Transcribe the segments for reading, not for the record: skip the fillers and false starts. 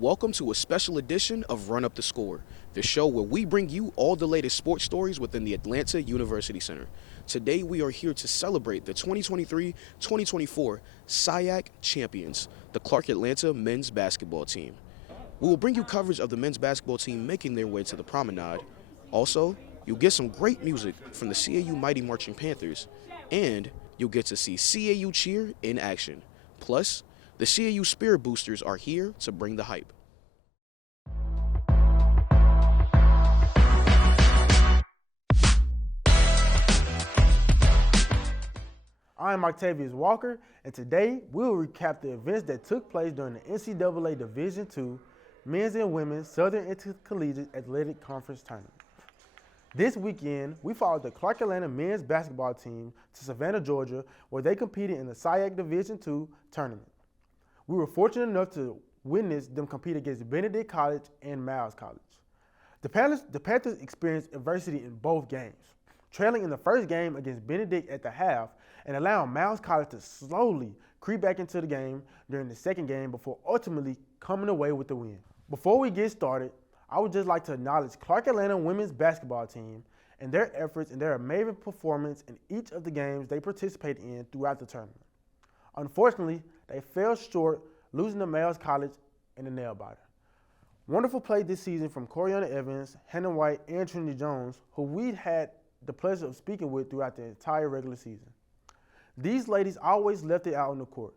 Welcome to a special edition of Run Up the Score, the show where we bring you all the latest sports stories within the Atlanta University Center. Today we are here to celebrate the 2023-2024 SIAC champions, the Clark Atlanta men's basketball team. We will bring you coverage of the men's basketball team making their way to the Promenade. Also, you'll get some great music from the CAU Mighty Marching Panthers, and you'll get to see CAU cheer in action. Plus, the CAU Spirit Boosters are here to bring the hype. I'm Octavius Walker, and today we'll recap the events that took place during the NCAA Division II Men's and Women's Southern Intercollegiate Athletic Conference Tournament. This weekend, we followed the Clark Atlanta men's basketball team to Savannah, Georgia, where they competed in the SIAC Division II tournament. We were fortunate enough to witness them compete against Benedict College and Miles College. The Panthers experienced adversity in both games, trailing in the first game against Benedict at the half and allowing Miles College to slowly creep back into the game during the second game before ultimately coming away with the win. Before we get started, I would just like to acknowledge Clark Atlanta women's basketball team and their efforts and their amazing performance in each of the games they participated in throughout the tournament. Unfortunately, they fell short, losing to Miles College in the nail biter. Wonderful play this season from Coriana Evans, Hannah White, and Trinity Jones, who we had the pleasure of speaking with throughout the entire regular season. These ladies always left it out on the court,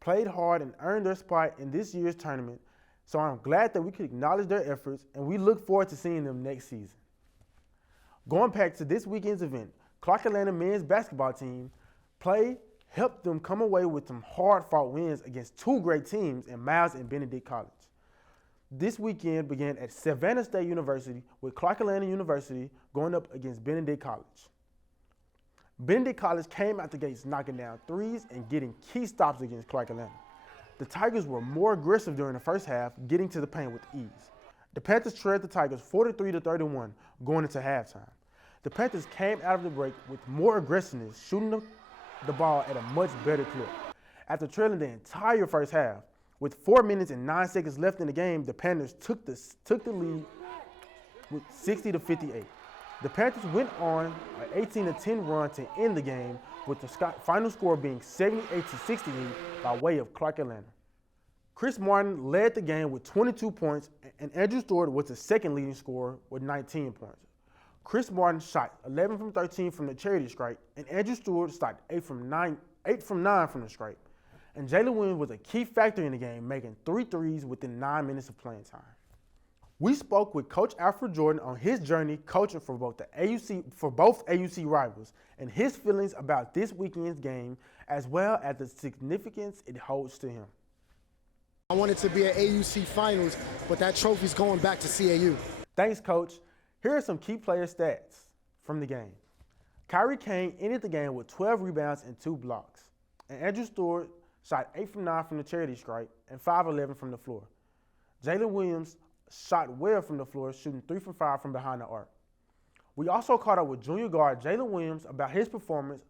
played hard, and earned their spot in this year's tournament, so I'm glad that we could acknowledge their efforts, and we look forward to seeing them next season. Going back to this weekend's event, Clark Atlanta men's basketball team play helped them come away with some hard-fought wins against two great teams in Miles and Benedict College. This weekend began at Savannah State University with Clark Atlanta University going up against Benedict College. Benedict College came out the gates knocking down threes and getting key stops against Clark Atlanta. The Tigers were more aggressive during the first half, getting to the paint with ease. The Panthers trailed the Tigers 43-31 going into halftime. The Panthers came out of the break with more aggressiveness, shooting the ball at a much better clip. After trailing the entire first half, with 4 minutes and 9 seconds left in the game, the Panthers took the lead with 60-58. The Panthers went on an 18-10 run to end the game, with the final score being 78-68 by way of Clark Atlanta. Chris Martin led the game with 22 points, and Andrew Stewart was the second leading scorer with 19 points. Chris Martin shot 11 from 13 from the charity stripe, and Andrew Stewart shot 8 from 9 from the stripe. And Jalen Williams was a key factor in the game, making 3 threes within 9 minutes of playing time. We spoke with Coach Alfred Jordan on his journey coaching for both AUC rivals and his feelings about this weekend's game, as well as the significance it holds to him. I wanted to be at AUC Finals, but that trophy's going back to CAU. Thanks, Coach. Here are some key player stats from the game. Kyrie Kane ended the game with 12 rebounds and 2 blocks. And Andrew Stewart shot 8 from 9 from the charity stripe and 5-11 from the floor. Jalen Williams shot well from the floor, shooting 3 from 5 from behind the arc. We also caught up with junior guard Jalen Williams about his performance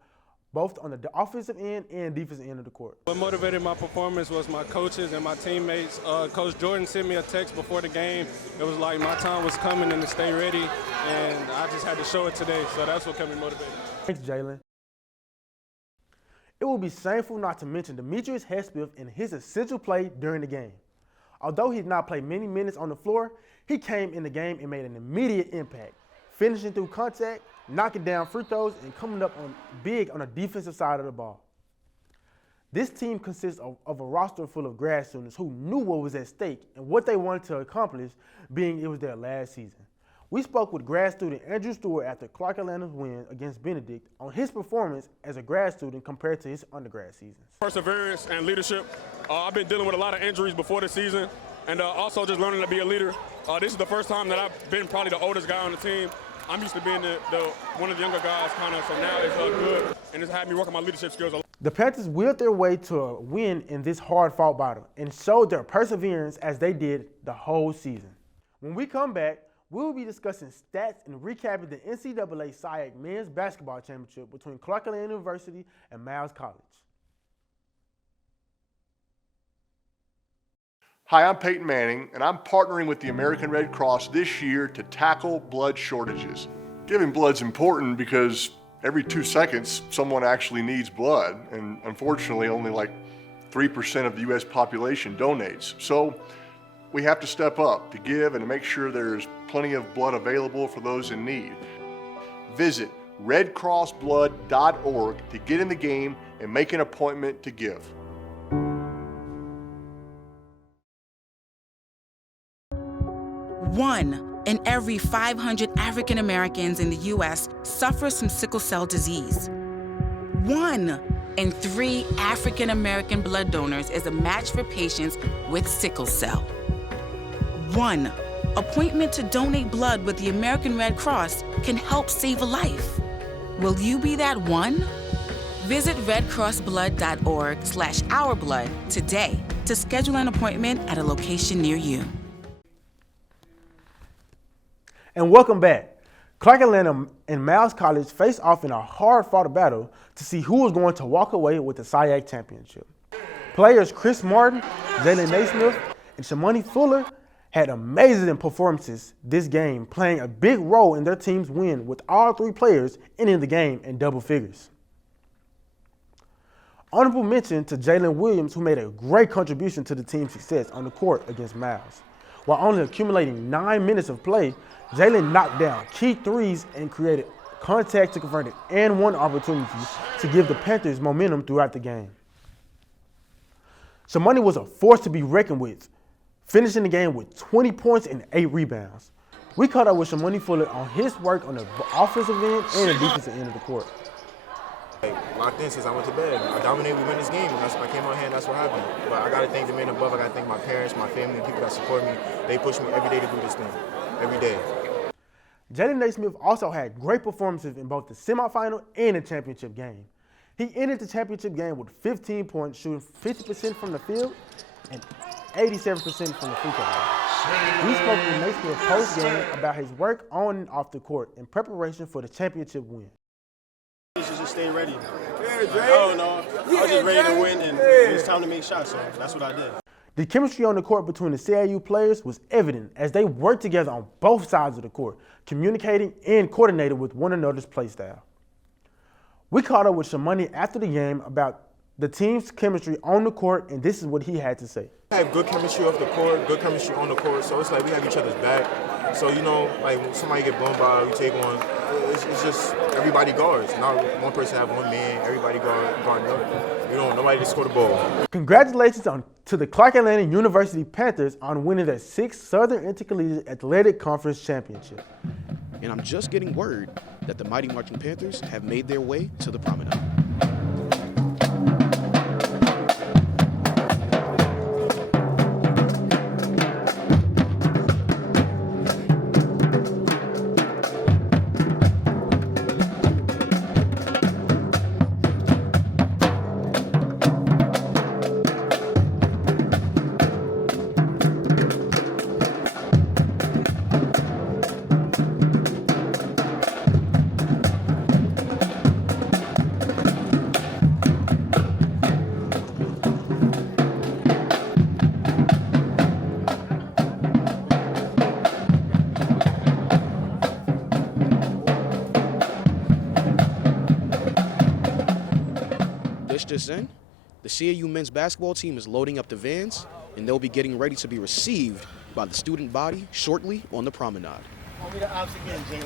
both on the offensive end and defensive end of the court. What motivated my performance was my coaches and my teammates. Coach Jordan sent me a text before the game. It was like my time was coming and to stay ready, and I just had to show it today, so that's what kept me motivated. Thanks, Jalen. It would be shameful not to mention Demetrius Hespeth and his essential play during the game. Although he did not play many minutes on the floor, he came in the game and made an immediate impact, finishing through contact, knocking down free throws, and coming up big on the defensive side of the ball. This team consists of a roster full of grad students who knew what was at stake and what they wanted to accomplish, being it was their last season. We spoke with grad student Andrew Stewart after Clark Atlanta's win against Benedict on his performance as a grad student compared to his undergrad seasons. Perseverance and leadership. I've been dealing with a lot of injuries before the season, and also just learning to be a leader. This is the first time that I've been probably the oldest guy on the team. I'm used to being one of the younger guys, kind of, so now it's good, and it's had me working my leadership skills a lot. The Panthers willed their way to a win in this hard-fought battle and showed their perseverance as they did the whole season. When we come back, we'll be discussing stats and recapping the NCAA SIAC Men's Basketball Championship between Clark Atlanta University and Miles College. Hi, I'm Peyton Manning, and I'm partnering with the American Red Cross this year to tackle blood shortages. Giving blood's important because every 2 seconds, someone actually needs blood, and unfortunately, only like 3% of the U.S. population donates. So we have to step up to give and to make sure there's plenty of blood available for those in need. Visit redcrossblood.org to get in the game and make an appointment to give. One in every 500 African Americans in the U.S. suffers from sickle cell disease. 1 in 3 African American blood donors is a match for patients with sickle cell. 1 appointment to donate blood with the American Red Cross can help save a life. Will you be that one? Visit redcrossblood.org/ourblood today to schedule an appointment at a location near you. And welcome back. Clark Atlanta and Miles College faced off in a hard-fought battle to see who was going to walk away with the SIAC championship. Players Chris Martin, Jalen Naismith, and Shamani Fuller had amazing performances this game, playing a big role in their team's win, with all 3 players ending the game in double figures. Honorable mention to Jalen Williams, who made a great contribution to the team's success on the court against Miles. While only accumulating 9 minutes of play, Jalen knocked down key threes and created contact to convert it and 1 opportunity to give the Panthers momentum throughout the game. Shamani was a force to be reckoned with, finishing the game with 20 points and 8 rebounds. We caught up with Shamani Fuller on his work on the offensive end and the defensive end of the court. Locked in since I went to bed. I dominated, we win this game, and I came out here and that's what happened. But I got to thank the men above, I got to thank my parents, my family, and people that support me. They push me every day to do this thing, every day. Jalen Naismith also had great performances in both the semifinal and the championship game. He ended the championship game with 15 points, shooting 50% from the field and 87% from the free throw line. We spoke with Naismith post-game about his work on and off the court in preparation for the championship win. You should just stay ready. I don't know. I was just ready to win, and it was time to make shots, so that's what I did. The chemistry on the court between the CAU players was evident as they worked together on both sides of the court, communicating and coordinated with one another's play style. We caught up with Shamani after the game about the team's chemistry on the court, and this is what he had to say. We have good chemistry off the court, good chemistry on the court, so it's like we have each other's back. So, you know, like when somebody get blown by, we take one. It's just everybody guards. Not one person have one man, everybody guard the other. You know, nobody just score the ball. Congratulations to the Clark Atlanta University Panthers on winning their 6th Southern Intercollegiate Athletic Conference Championship. And I'm just getting word that the Mighty Marching Panthers have made their way to the Promenade. Just in, the CAU men's basketball team is loading up the vans, and they'll be getting ready to be received by the student body shortly on the promenade. Want me to ops again, Jalen?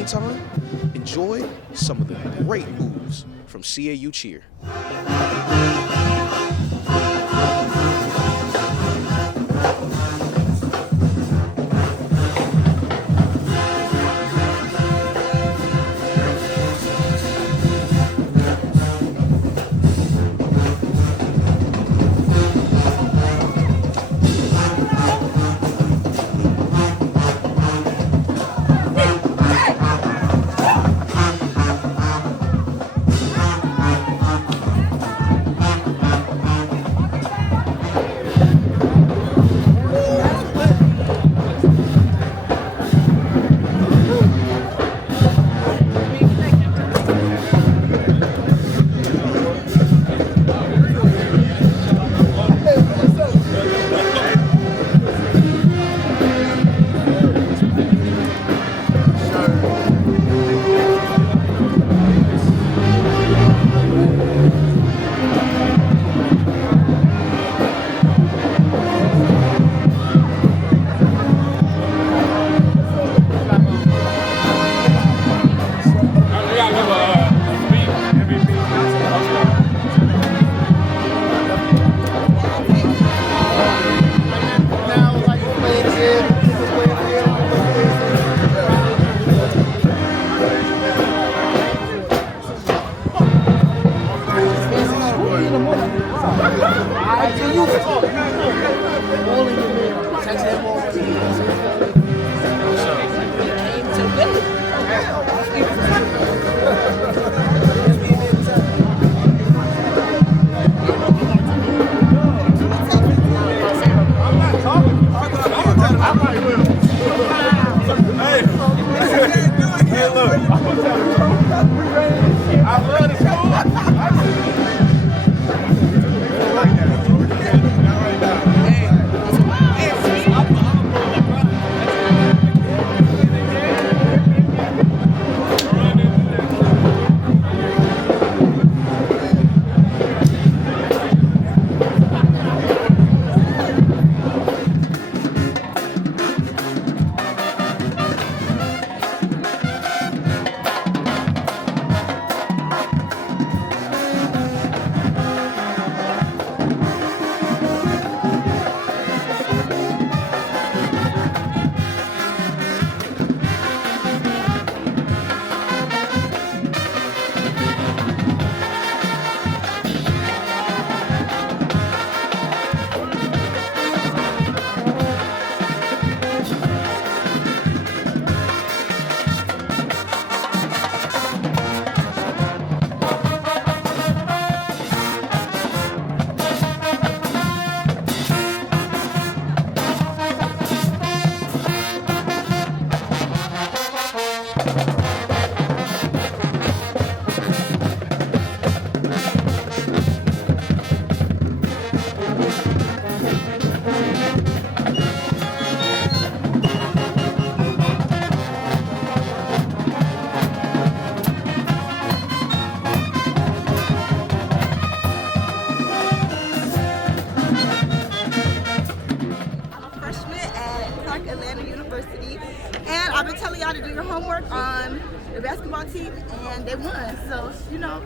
meantime, enjoy some of the great moves from CAU Cheer. I've been telling y'all to do your homework on the basketball team, and they won. So, you know,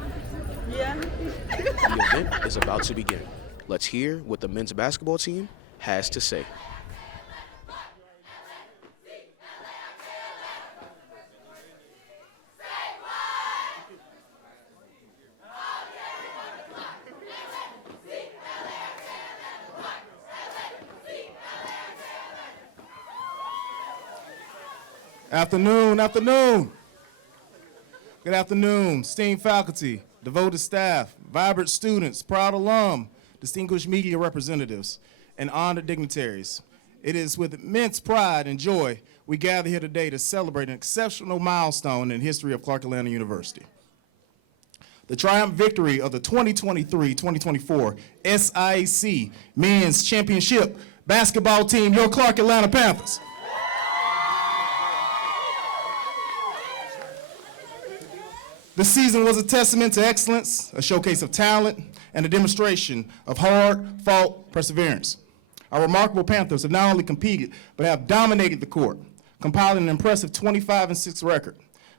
yeah. The event is about to begin. Let's hear what the men's basketball team has to say. Afternoon. Good afternoon, esteemed faculty, devoted staff, vibrant students, proud alum, distinguished media representatives, and honored dignitaries. It is with immense pride and joy we gather here today to celebrate an exceptional milestone in the history of Clark Atlanta University. The triumphant victory of the 2023-2024 SIAC Men's Championship Basketball Team, your Clark Atlanta Panthers. This season was a testament to excellence, a showcase of talent, and a demonstration of hard-fought perseverance. Our remarkable Panthers have not only competed, but have dominated the court, compiling an impressive 25-6 record.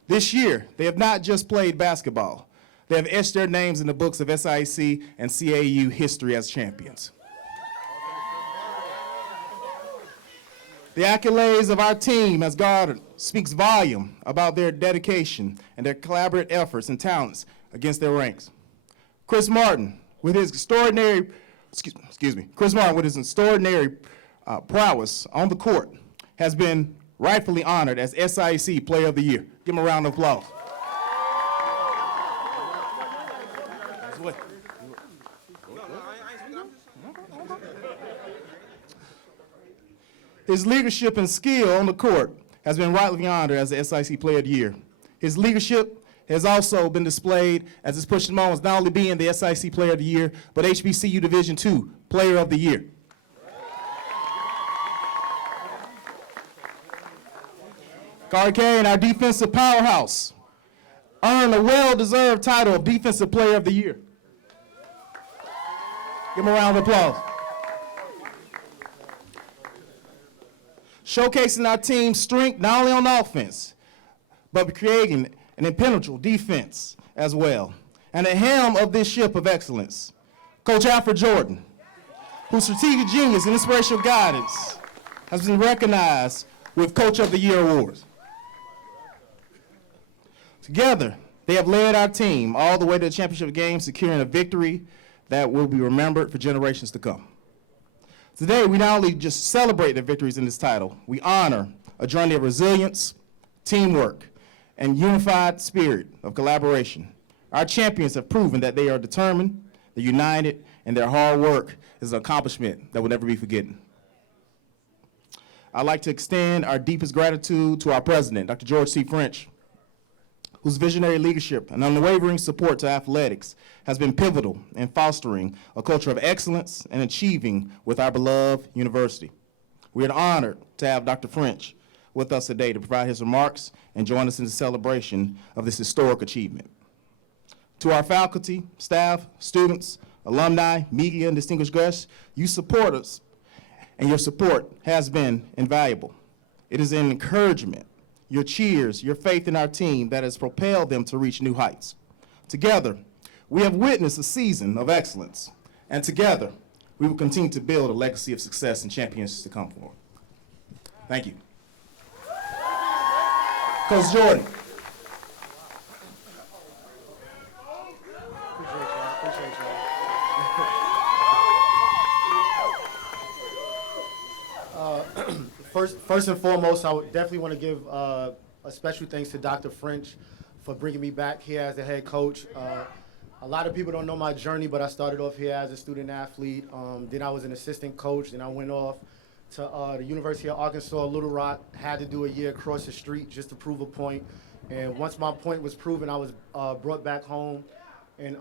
This year, they have not just played basketball. They have etched their names in the books of SIAC and CAU history as champions. The accolades of our team as garnered speaks volume about their dedication and their collaborative efforts and talents against their ranks. Chris Martin, with his extraordinary prowess on the court, has been rightfully honored as SIAC Player of the Year. Give him a round of applause. His leadership and skill on the court has been rightly honored as the SIAC Player of the Year. His leadership has also been displayed as his pushing moments, not only being the SIAC Player of the Year, but HBCU Division II Player of the Year. Carter Kane, our defensive powerhouse, earned a well-deserved title of Defensive Player of the Year. Give him a round of applause. Showcasing our team's strength not only on offense, but creating an impenetrable defense as well. And the helm of this ship of excellence, Coach Alfred Jordan, whose strategic genius and inspirational guidance has been recognized with Coach of the Year awards. Together, they have led our team all the way to the championship game, securing a victory that will be remembered for generations to come. Today, we not only just celebrate the victories in this title, we honor a journey of resilience, teamwork, and unified spirit of collaboration. Our champions have proven that they are determined, they're united, and their hard work is an accomplishment that will never be forgotten. I'd like to extend our deepest gratitude to our president, Dr. George C. French, whose visionary leadership and unwavering support to athletics has been pivotal in fostering a culture of excellence and achieving with our beloved university. We are honored to have Dr. French with us today to provide his remarks and join us in the celebration of this historic achievement. To our faculty, staff, students, alumni, media, and distinguished guests, you support us, and your support has been invaluable. It is an encouragement, your cheers, your faith in our team that has propelled them to reach new heights. Together, we have witnessed a season of excellence, and together, we will continue to build a legacy of success and champions to come forward. Thank you. Coach Jordan. Appreciate y'all. First and foremost, I would definitely want to give a special thanks to Dr. French for bringing me back here as the head coach. A lot of people don't know my journey, but I started off here as a student athlete. Then I was an assistant coach. Then I went off to the University of Arkansas, Little Rock. Had to do a year across the street just to prove a point. And once my point was proven, I was brought back home. And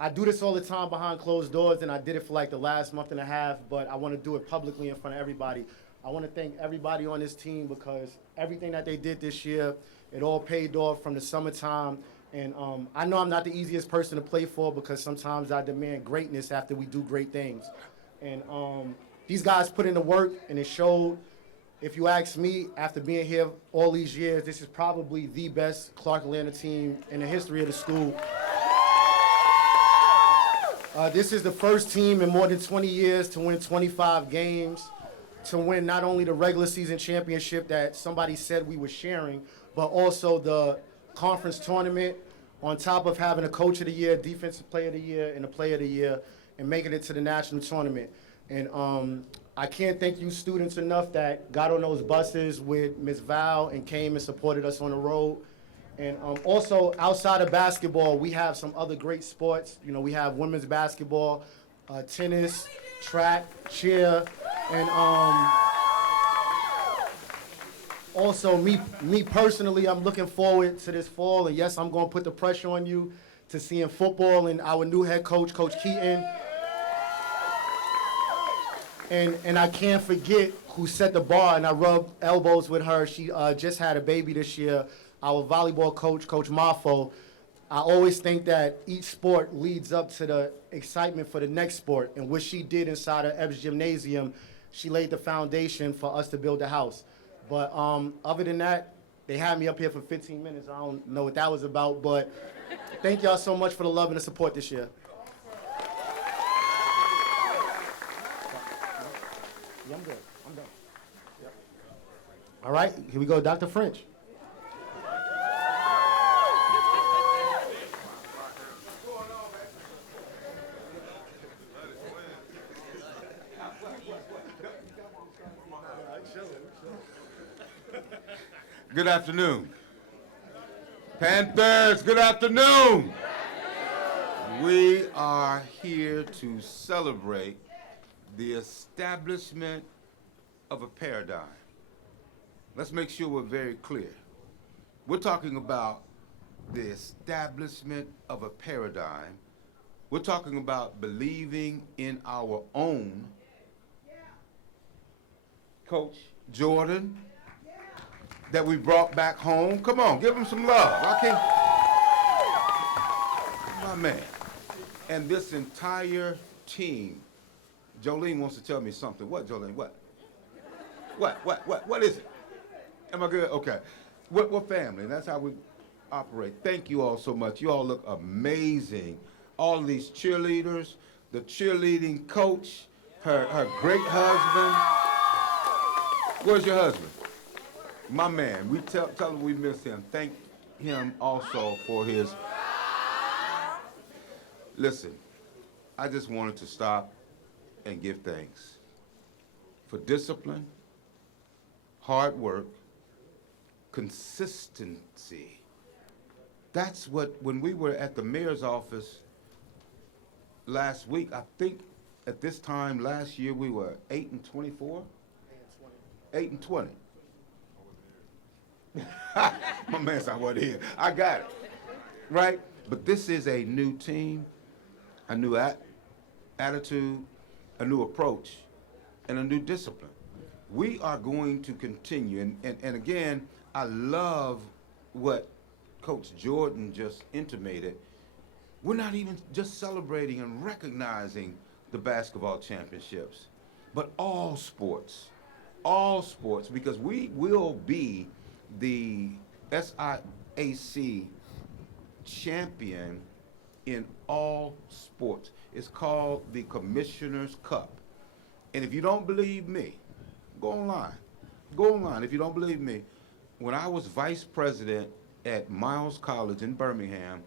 I do this all the time behind closed doors, and I did it for like the last month and a half, but I want to do it publicly in front of everybody. I want to thank everybody on this team because everything that they did this year, it all paid off from the summertime. And I know I'm not the easiest person to play for because sometimes I demand greatness after we do great things. And these guys put in the work, and it showed. If you ask me, after being here all these years, this is probably the best Clark Atlanta team in the history of the school. This is the first team in more than 20 years to win 25 games, to win not only the regular season championship that somebody said we were sharing, but also the conference tournament, on top of having a Coach of the Year, Defensive Player of the Year, and a Player of the Year, and making it to the national tournament. And I can't thank you students enough that got on those buses with Ms. Val and came and supported us on the road. And also, outside of basketball, we have some other great sports. You know, we have women's basketball, tennis, track, cheer, and also me personally, I'm looking forward to this fall. And yes, I'm going to put the pressure on you to seeing football and our new head coach, Coach Keaton. And I can't forget who set the bar, and I rubbed elbows with her. She just had a baby this year. Our volleyball coach, Coach Mafo. I always think that each sport leads up to the excitement for the next sport. And what she did inside of Ebbs Gymnasium, she laid the foundation for us to build a house. But other than that, They had me up here for 15 minutes. I don't know what that was about, but thank y'all so much for the love and the support this year. Yeah, I'm good. I'm done. Yep. All right, here we go, Dr. French. Good afternoon. Panthers, good afternoon. We are here to celebrate the establishment of a paradigm. Let's make sure we're very clear. We're talking about the establishment of a paradigm. We're talking about believing in our own Coach Jordan that we brought back home. Come on, give him some love. I can't. My man. And this entire team. Jolene wants to tell me something. What, Jolene? What? What is it? Am I good? Okay. We're family, and that's how we operate. Thank you all so much. You all look amazing. All these cheerleaders, the cheerleading coach, her great husband. Where's your husband? My man. We tell him we miss him. Thank him also for his. Listen, I just wanted to stop and give thanks for discipline, hard work, consistency. That's what, when we were at the mayor's office last week, I think at this time last year we were 8-24? 8-20. My man's not what here. I got it. Right? But this is a new team, a new attitude, a new approach, and a new discipline. We are going to continue. And again, I love what Coach Jordan just intimated. We're not even just celebrating and recognizing the basketball championships, but all sports, because we will be the SIAC champion in all sports. It's called the Commissioner's Cup. And if you don't believe me, go online. Go online if you don't believe me. When I was vice president at Miles College in Birmingham,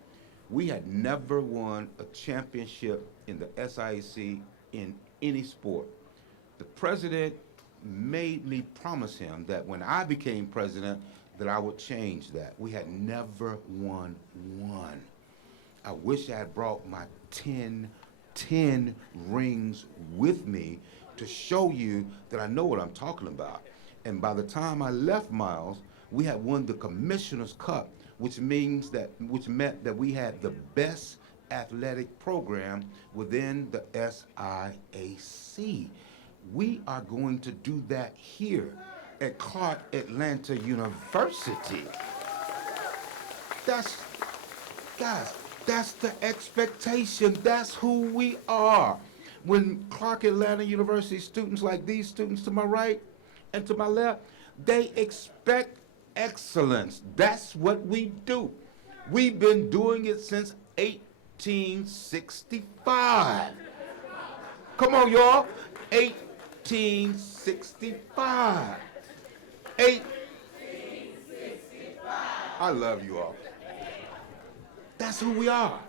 we had never won a championship in the SIAC in any sport. The president made me promise him that when I became president, that I would change that. We had never won one. I wish I had brought my 10 rings with me to show you that I know what I'm talking about. And by the time I left Miles, we had won the Commissioner's Cup, which meant that we had the best athletic program within the SIAC. We are going to do that here at Clark Atlanta University. Guys, that's the expectation. That's who we are. When Clark Atlanta University students like these students to my right and to my left, they expect excellence. That's what we do. We've been doing it since 1865. Come on, y'all. 1865. 1865. I love you all. That's who we are.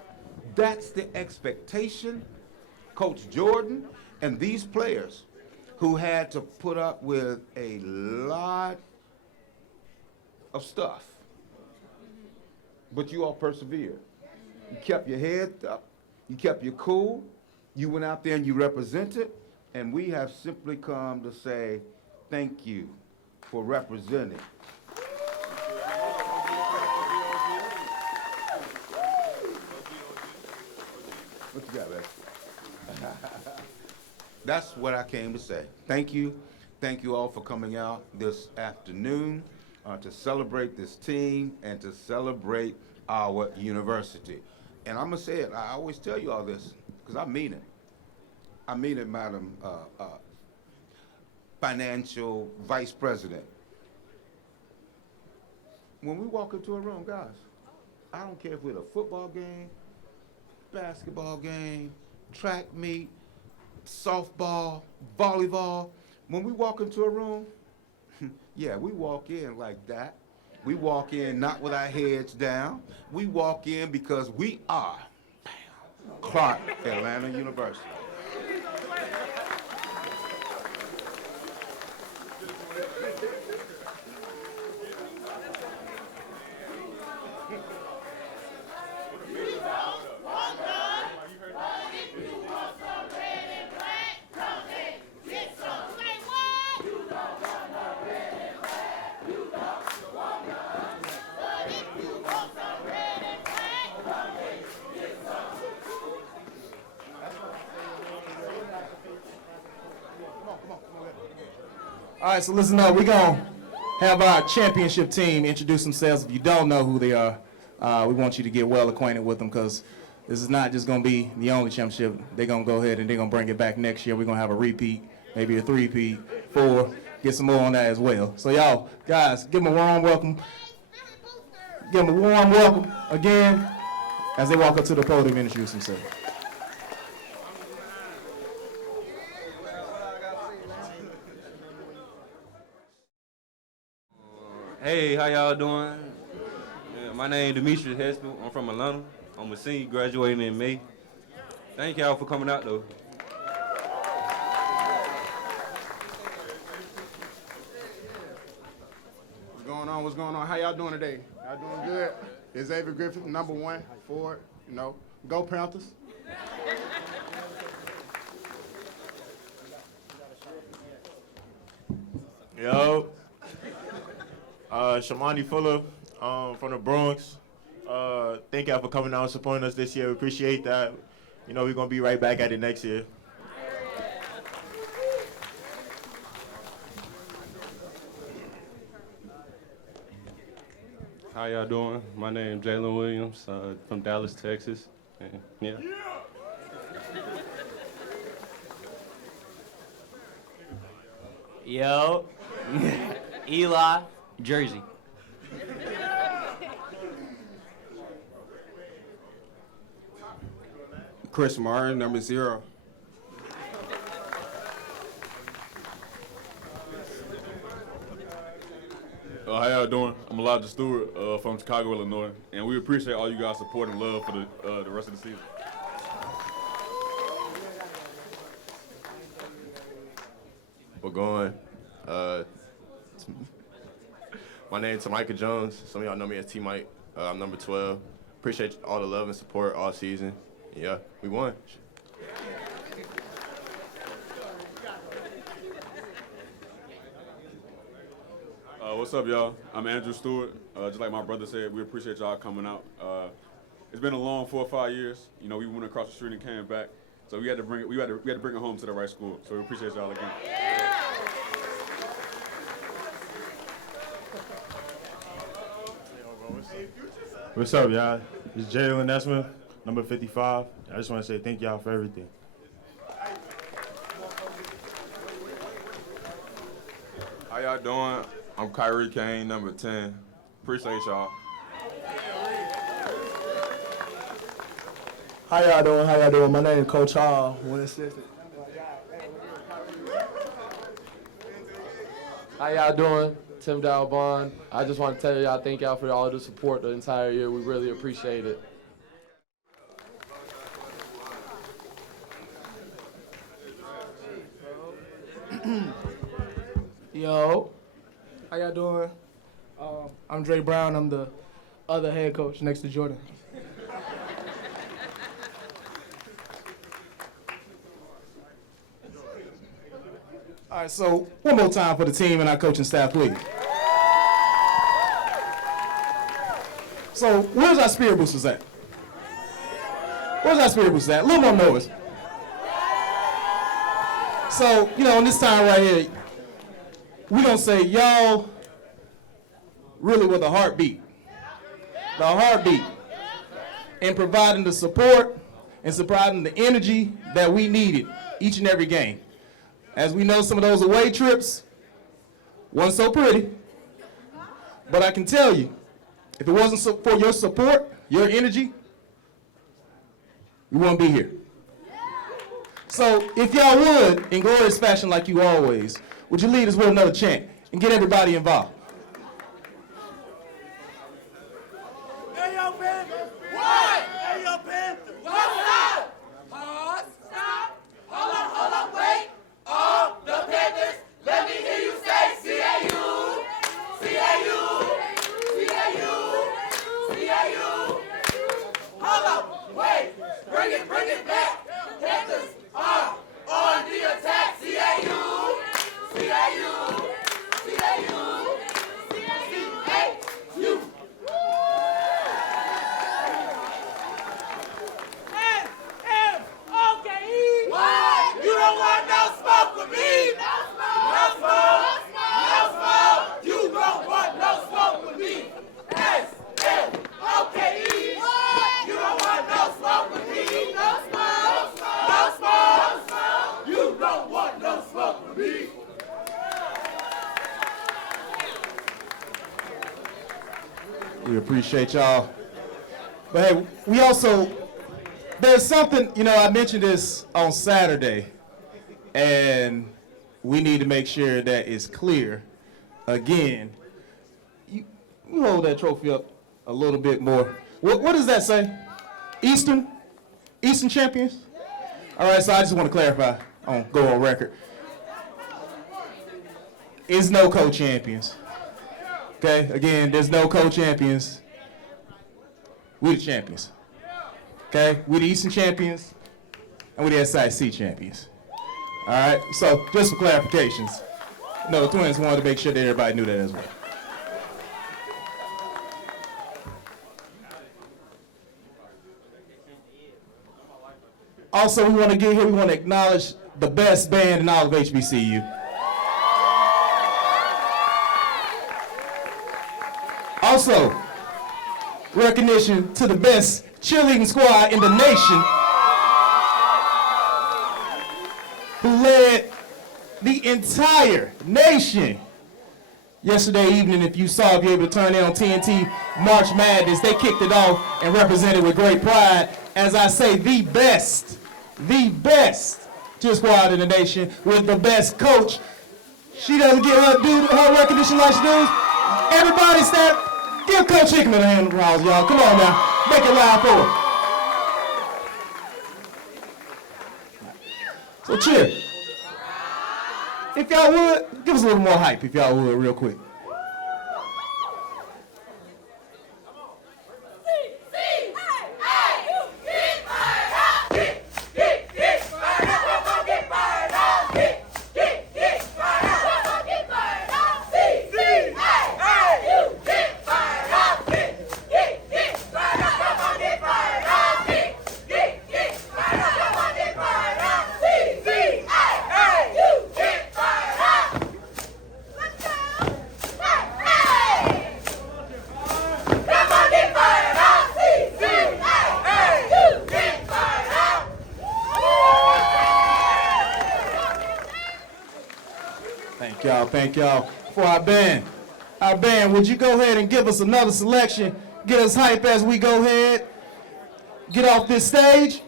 That's the expectation. Coach Jordan and these players who had to put up with a lot of stuff, but you all persevered. You kept your head up. You kept your cool. You went out there and you represented, and we have simply come to say thank you for representing. What you got, man? That's what I came to say. Thank you. Thank you all for coming out this afternoon to celebrate this team and to celebrate our university. And I'm going to say it. I always tell you all this because I mean it. I mean it, Madam Financial Vice President. when we walk into a room, guys, I don't care if we're at a football game, basketball game, track meet, softball, volleyball. When we walk into a room, yeah, we walk in like that. We walk in not with our heads down. We walk in because we are Clark Atlanta University. All right, so listen up. We're going to have our championship team introduce themselves. If you don't know who they are, we want you to get well acquainted with them because this is not just going to be the only championship. They're going to go ahead and they're going to bring it back next year. We're going to have a repeat, maybe a three-peat, 4, get some more on that as well. So y'all, guys, give them a warm welcome. Give them a warm welcome again as they walk up to the podium and introduce themselves. Hey, how y'all doing? Yeah, my name is Demetrius Hespel. I'm from Atlanta. I'm a senior graduating in May. Thank y'all for coming out, though. What's going on? What's going on? How y'all doing today? Y'all doing good? It's Xavier Griffith, number 1 forward. You know, go Panthers. Yo. Shamani Fuller from the Bronx. Thank y'all for coming out and supporting us this year. We appreciate that. You know, we're going to be right back at it next year. How y'all doing? My name is Jalen Williams from Dallas, Texas. And, yeah. Yo. Eli, Jersey. Chris Martin, number 0. How y'all doing? I'm Elijah Stewart from Chicago, Illinois, and we appreciate all you guys' support and love for the rest of the season. We're going. My name is Tamika Jones. Some of y'all know me as T-Mike. I'm number 12. Appreciate all the love and support all season. Yeah, we won. What's up, y'all? I'm Andrew Stewart. Just like my brother said, we appreciate y'all coming out. It's been a long 4 or 5 years. You know, we went across the street and came back, so we had to bring it home to the right school. So we appreciate y'all again. What's up, y'all? It's Jalen Nesman, number 55. I just want to say thank y'all for everything. How y'all doing? I'm Kyrie Kane, number 10. Appreciate y'all. How y'all doing? How y'all doing? My name is Coach Hall, one assistant. How y'all doing? Tim Dalbon. I just want to tell y'all thank y'all for all the support the entire year. We really appreciate it. Yo, how y'all doing? I'm Dre Brown. I'm the other head coach next to Jordan. All right, so one more time for the team and our coaching staff, please. So where's our spirit boosters at? Where's our spirit boosters at? A little more noise. So, you know, in this time right here, we're going to say y'all really with a heartbeat. The heartbeat. And providing the support and providing the energy that we needed each and every game. As we know, some of those away trips weren't so pretty. But I can tell you, If it wasn't for your support, your energy, we wouldn't be here. So if y'all would, in glorious fashion like you always, would you lead us with another chant and get everybody involved? Hey, yo, Panthers! What? Hey, yo, Panthers! What's up? Pause. Stop. Hold up, wait. All the Panthers, let me hear you say CAU. CAU. CAU. CAU. Hold up, wait. Bring it back. Panthers are on the attack. CAU. CAU. CAU. CAU. S-M-O-K-E. What? You don't want no smoke with me? No smoke. No smoke. You don't want no smoke with me. S-M-O-K-E. What? You don't want no smoke with me? No smoke. No smoke. You don't want no smoke with me. We appreciate y'all. But hey, we also, there's something, I mentioned this on Saturday, and we need to make sure that it's clear. Again, you hold that trophy up a little bit more. What does that say? Eastern champions? All right, so I just want to clarify, go on record. It's no co-champions. Okay, again, there's no co-champions. We the champions. Okay, we the Eastern champions, and we the SIAC champions. All right, so just for clarifications, the Twins wanted to make sure that everybody knew that as well. Also, we want to acknowledge the best band in all of HBCU. Also, recognition to the best cheerleading squad in the nation, who led the entire nation yesterday evening. If you were able to turn in on TNT March Madness, they kicked it off and represented with great pride. As I say, the best cheer squad in the nation with the best coach. She doesn't get her recognition like she does. Everybody stand. Give Coach Hickman a hand of applause, y'all. Come on now. Make it loud for her. So cheer. If y'all would, give us a little more hype, if y'all would, real quick. Thank y'all. For our band, would you go ahead and give us another selection? Get us hype as we go ahead. Get off this stage.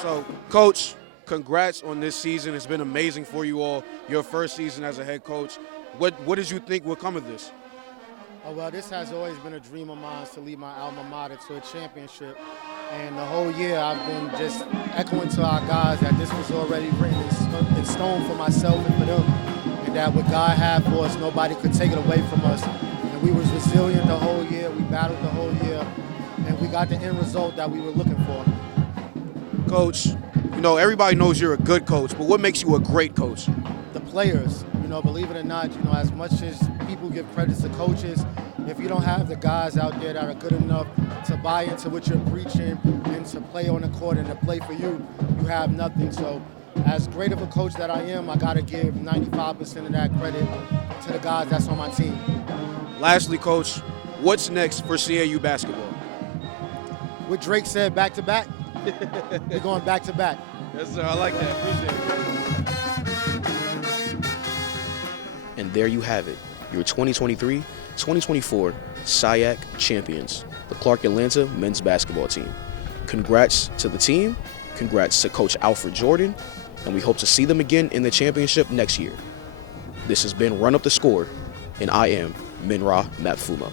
So, Coach, congrats on this season. It's been amazing for you all. Your first season as a head coach. What did you think would come of this? Oh, well, this has always been a dream of mine, to lead my alma mater to a championship. And the whole year I've been just echoing to our guys that this was already written in stone for myself and for them. And that what God had for us, nobody could take it away from us. And we was resilient the whole year. We battled the whole year. And we got the end result that we were looking for. Coach, you know, everybody knows you're a good coach, but what makes you a great coach? The players, you know, believe it or not, you know, as much as people give credit to coaches, if you don't have the guys out there that are good enough to buy into what you're preaching and to play on the court and to play for you, you have nothing. So as great of a coach that I am, I got to give 95% of that credit to the guys that's on my team. Lastly, Coach, what's next for CAU basketball? What Drake said, back to back, we're going back to back. Yes, sir. I like that. Appreciate it. And there you have it, your 2023-2024 SIAC champions, the Clark Atlanta men's basketball team. Congrats to the team, congrats to Coach Alfred Jordan, and we hope to see them again in the championship next year. This has been Run Up the Score, and I am Minra Mapfuma.